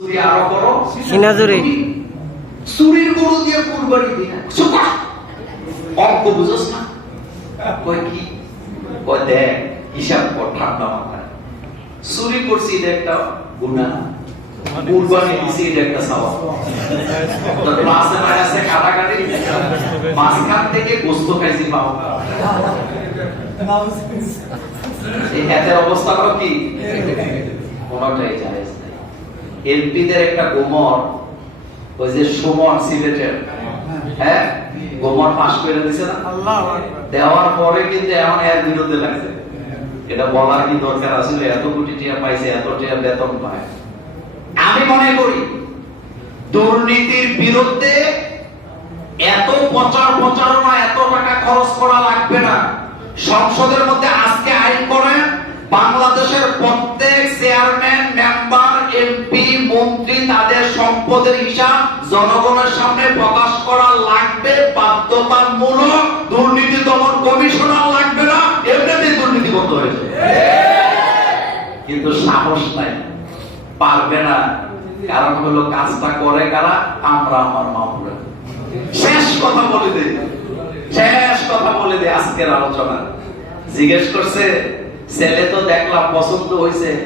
চুরি আরও করো সিনাজুরি চুরির গরু দিয়ে কুরবানি দিই না চুপ অঙ্ক বুঝোস না। কই কি? কই দেখ হিসাব কর ঠান্ডা মাথায়। চুরি করছি এটা একটা গুনাহ কুরবানি দিছি এটা একটা সওয়াব তো ক্লাসে মাইনাসে কাটাকাটি। মাঝখান থেকে গোস্ত খাইছি পাও এই হাতের অবস্থা হলো কি? কোনটাই জায়েজ এমপিদের একটা গোমর ওই যে সুমন সিলেটের হ্যাঁ? গোমর পাস করে দিছে না? দেওয়ার পরে কিন্তু এমন এর বিরুদ্ধে লাগছে। এটা বলার কি দরকার আসলে? এত কোটি টাকা পাইছে এত টাকা বেতন পায়। আমি মনে করি দুর্নীতির বিরুদ্ধে এত প্রচার প্রচারণা এত টাকা খরচ করা লাগবে না। সংসদের মধ্যে আজকে আইন করেন বাংলাদেশের প্রত্যেক চেয়ারম্যান মেম্বার এমপি তাদের সম্পদের হিসাব জনগণের সামনে প্রকাশ করা লাগবে, বাধ্যতামূলক দুর্নীতি দমন কমিশনার লাগবে না, এমনিতেই দুর্নীতি বন্ধ হয়েছে। কিন্তু সাহস নাই, পারবে না। কারণ হলো কাজটা করে কারা? আমরা, আমার মামুরা শেষ কথা বলে দে শেষ কথা বলে দে আজকের আলোচনা। জিজ্ঞেস করছে, ছেলে তো দেখলাম, পছন্দ হয়েছে।